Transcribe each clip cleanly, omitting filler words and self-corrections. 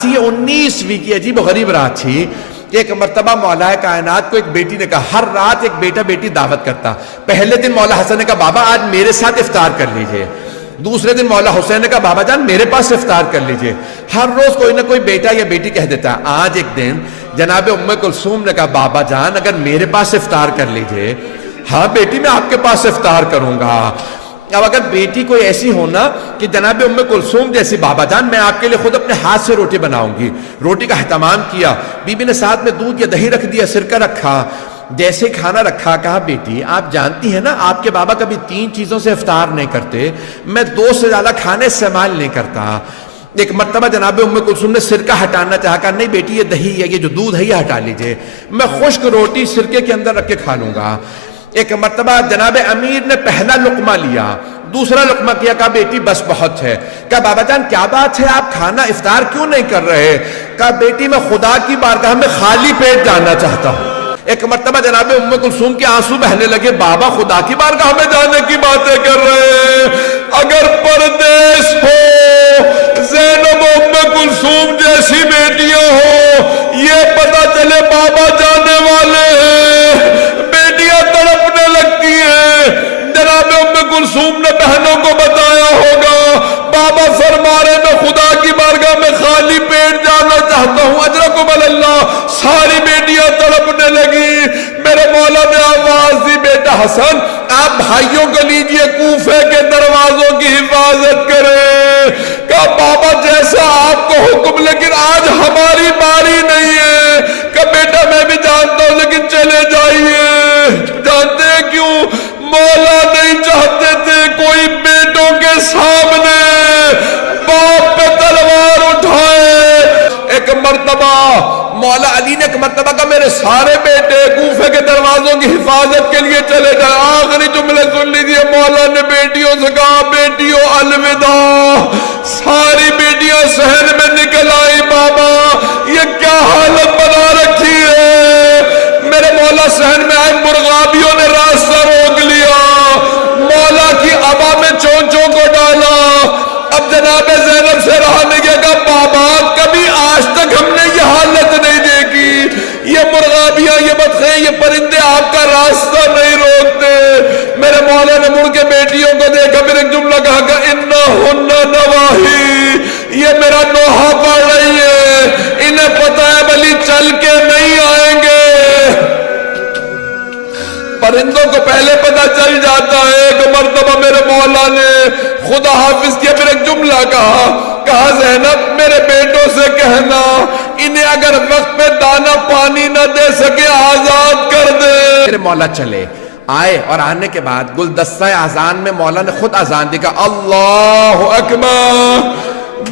یہ 19ویں کی عجیب و غریب رات تھی. ایک مرتبہ مولا کائنات کو ایک بیٹی نے کہا، ہر رات ایک بیٹا بیٹی دعوت کرتا. پہلے دن مولا حسن نے کہا بابا آج میرے ساتھ افطار کر لیجئے. دوسرے دن مولا حسین نے کہا بابا جان میرے پاس افطار کر لیجئے. ہر روز کوئی نہ کوئی بیٹا یا بیٹی کہہ دیتا. آج ایک دن جناب ام کلثوم نے کہا بابا جان اگر میرے پاس افطار کر لیجئے. ہاں بیٹی میں آپ کے پاس افطار کروں گا. اب اگر بیٹی کوئی ایسی ہونا کہ جناب ام کلثوم جیسی، بابا جان میں آپ کے لیے خود اپنے ہاتھ سے روٹی بناؤں گی. روٹی کا اہتمام کیا. بی بی نے ساتھ میں دودھ یا دہی رکھ دیا، سرکہ رکھا. جیسے کھانا رکھا کہا بیٹی آپ جانتی ہیں نا آپ کے بابا کبھی 3 چیزوں سے افطار نہیں کرتے، میں 2 سے زیادہ کھانے استعمال نہیں کرتا. ایک مرتبہ جناب ام کلثوم نے سرکہ ہٹانا چاہا، کہا نہیں بیٹی یہ دہی ہے، یہ جو دودھ ہے یہ ہٹا لیجئے، میں خشک روٹی سرکے کے اندر رکھ کے کھا لوں گا. ایک مرتبہ جناب امیر نے پہلا لقمہ لیا، دوسرا لقمہ کیا، کہا بیٹی بس بہت ہے. کہا بابا جان کیا بات ہے آپ کھانا افطار کیوں نہیں کر رہے؟ کہا بیٹی میں خدا کی بارگاہ میں خالی پیٹ جانا چاہتا ہوں. ایک مرتبہ جناب ام کلثوم کے آنسو بہنے لگے، بابا خدا کی بارگاہ میں جانے کی باتیں کر رہے ہیں، اگر پردیس ہو زینب ام کلثوم جیسی بیٹیاں ہو یہ پتہ چلے بابا جانے والے ہیں، بیٹیاں تڑپنے لگتی ہیں. جناب ام کلثوم نے بہنوں کو بتایا ہوگا، بابا فرما رہے میں خدا کی بارگاہ میں خالی پیٹ جانا چاہتا ہوں. اجرکم اللہ. ساری بیٹیاں تڑپنے لگی. میرے مولا نے آواز دی بیٹا حسن آپ بھائیوں کو لیجئے کوفے کے دروازوں کی حفاظت کریں. کہا بابا جیسا آپ کو حکم، لیکن آج ہماری باری نہیں ہے. کہا بیٹا میں بھی جانتا ہوں لیکن چلے جائیے. جانتے ہیں کیوں؟ مولا نہیں چاہتے تھے کوئی بیٹوں کے سامنے باپ پہ تلوار اٹھائے. ایک مرتبہ مولا علی نے ایک مرتبہ کہا میرے سارے بیٹے کوفے کے دروازوں کی حفاظت کے لیے چلے جائیں. آخری جملے سن لیجیے، مولا نے بیٹیوں سے کہا بیٹیوں الوداع. ساری بیٹیاں صحن میں نکل آئی. بابا یہ کیا حالت بنا رکھی ہے؟ میرے مولا صحن میں آئے، مرغابیوں نے راستہ روک لیا، مولا کی عبا میں چونچوں کو ڈالا. اب جناب زینب سے رہا نہیں گیا. کہا بابا کبھی آج تک ہم نے یہ حالت نہیں دیکھی، یہ مرغابیاں یہ بطخیں یہ پرندے آپ کا راستہ نہیں روکتے. میرے مولا نے مڑ کے بیٹیوں کو دیکھا، پھر ایک جملہ کہا کہ انہن نواہی، یہ میرا نوحہ پڑھ رہی ہے، انہیں پتہ ہے بلی چل کے نہیں آئیں گے. پرندوں کو پہلے پتہ چل جاتا ہے. ایک مرتبہ میرے مولا نے خدا حافظ کیا، پھر ایک جملہ کہا زینب میرے بیٹوں سے کہنا انہیں اگر وقت پہ دانا پانی نہ دے سکے آزاد کر دے. میرے مولا چلے آئے اور آنے کے بعد گلدستہ اذان میں مولا نے خود اذان دی. کہا اللہ اکبر.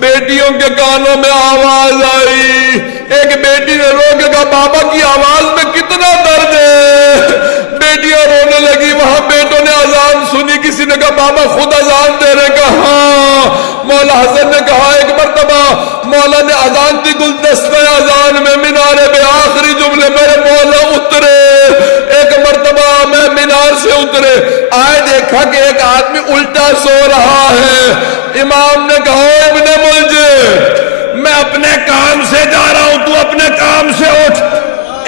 بیٹیوں کے کانوں میں آواز آئی. ایک بیٹی نے رو کے کہا بابا کی آواز میں کتنا درد ہے. بیٹیاں رونے لگی. وہاں بیٹوں نے اذان سنی. کسی نے کہا بابا خود اذان دے رہے. کہا ہاں. مولا حسن نے کہا ایک مرتبہ مولا نے اذان دی گلدستہ اذان میں مینارے میں آخری جملے میرے مولا اترے. ایک مرتبہ میں مینار سے اترے، آئے دیکھا کہ ایک آدمی الٹا سو رہا ہے. امام نے کہا ابن ملجم میں اپنے کام سے جا رہا ہوں، تو اپنے کام سے اٹھ.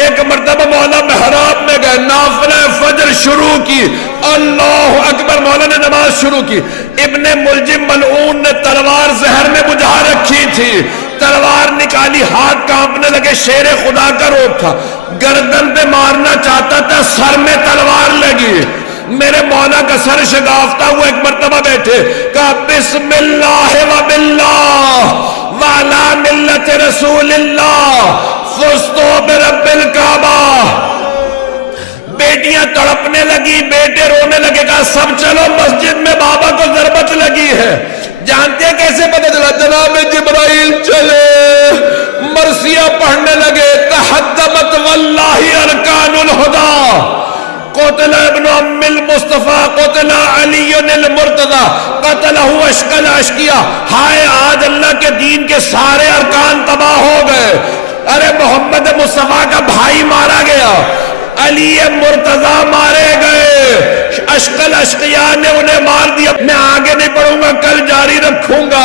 ایک مرتبہ مولا محراب میں گئے، نافلہ فجر شروع کی. اللہ اکبر. مولا نے نماز شروع کی. ابن ملجم ملعون نے تلوار زہر میں بجھا رکھی تھی، تلوار نکالی، ہاتھ کانپنے لگے. شیر خدا کا روپ تھا، گردن پہ مارنا چاہتا تھا، سر میں تلوار لگی. میرے مولا کا سر شگافتہ ہوا. ایک مرتبہ بیٹھے، کہا بسم اللہ و باللہ وعلا ملت رسول اللہ فزتو برب الکعبہ. بیٹیاں تڑپنے لگی، بیٹے رونے لگے. کہا سب چلو مسجد میں بابا کو ضربت لگی ہے. جانتے ہیں کیسے پتہ چلا؟ جناب جبرائیل چلے، مرثیہ پڑھنے لگے. تحدمت واللہ ارکان الہدی، قتل ابن ام المصطفیٰ، قتل علی المرتضی، قتلہ اشقل اشقیہ. ہائے آج اللہ کے دین کے سارے ارکان تباہ ہو گئے. ارے محمد مصطفیٰ کا بھائی مارا گیا، علی مرتضی مارے گئے، اشقل اشقیا نے انہیں مار دیا. میں آگے نہیں پڑھوں گا, کل جاری رکھوں گا.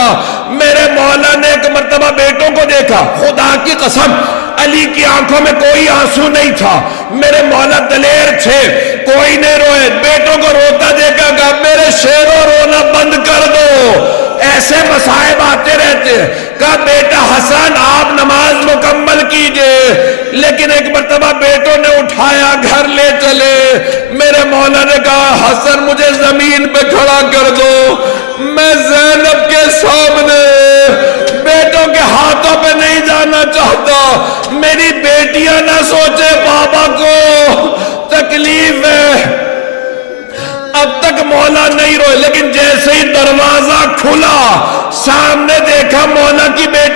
میرے مولا نے ایک مرتبہ بیٹوں کو دیکھا, خدا کی قسم علی کی آنکھوں میں کوئی آنسو نہیں تھا. میرے مولا دلیر تھے, کوئی نہیں روئے. بیٹوں کو روتا دیکھا, کہا میرے شیروں رونا بند کر دو, ایسے مصائب آتے رہتے ہیں. کہا بیٹا حسن آپ نماز مکمل کیجئے. لیکن ایک مرتبہ بیٹوں نے اٹھایا, گھر لے چلے. میرے مولا نے کہا حسن مجھے زمین پہ کھڑا کر دو, میں زینب کے سامنے بیٹوں کے ہاتھوں پہ نہیں جانا چاہتا. میری بیٹیاں نہ سوچے بابا کو تکلیف ہے. اب تک مولا نہیں روئے, لیکن جیسے ہی دروازہ کھلا سامنے دیکھا مولا کی بیٹی